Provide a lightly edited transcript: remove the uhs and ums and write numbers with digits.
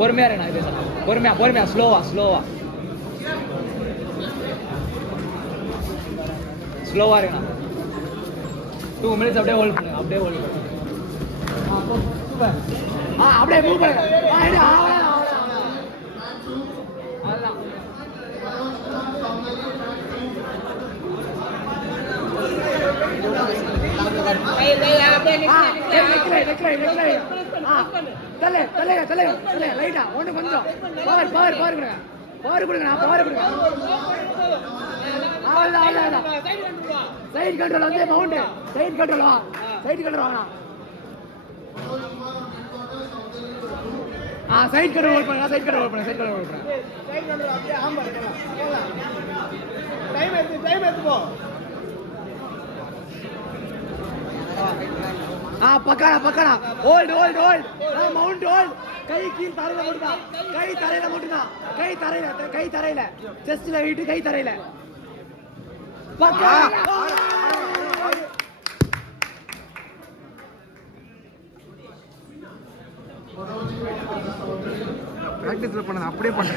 பொறுமையா இருங்க இது பொறுமையா ஸ்லோவா 2 minutes அப்படியே ஹோல்ட் பண்ணுங்க அப்படியே மூவ் பண்ணுங்க லைட்டா ஒண்ணு கொஞ்சம் பவர் கொடுங்க சைடு கண்ட்ரோல் வந்து மவுண்ட் சைடு கண்ட்ரோல் வாங்க சைடு கண்ட்ரோல் ஹோல்ட் பண்ணுங்க சைடு கண்ட்ரோல் அப்படியே ஆமா டைம் எடுத்து போ பக்கடா ஹோல்ட் மவுண்ட் ஹோல்ட் கை கீழ் தரையில மட்டும்தான் கை தரையில செஸ்ட்ல வீட்டு கை தரையில பிராக்டிஸ்ல பண்ணது அப்படியே பண்ண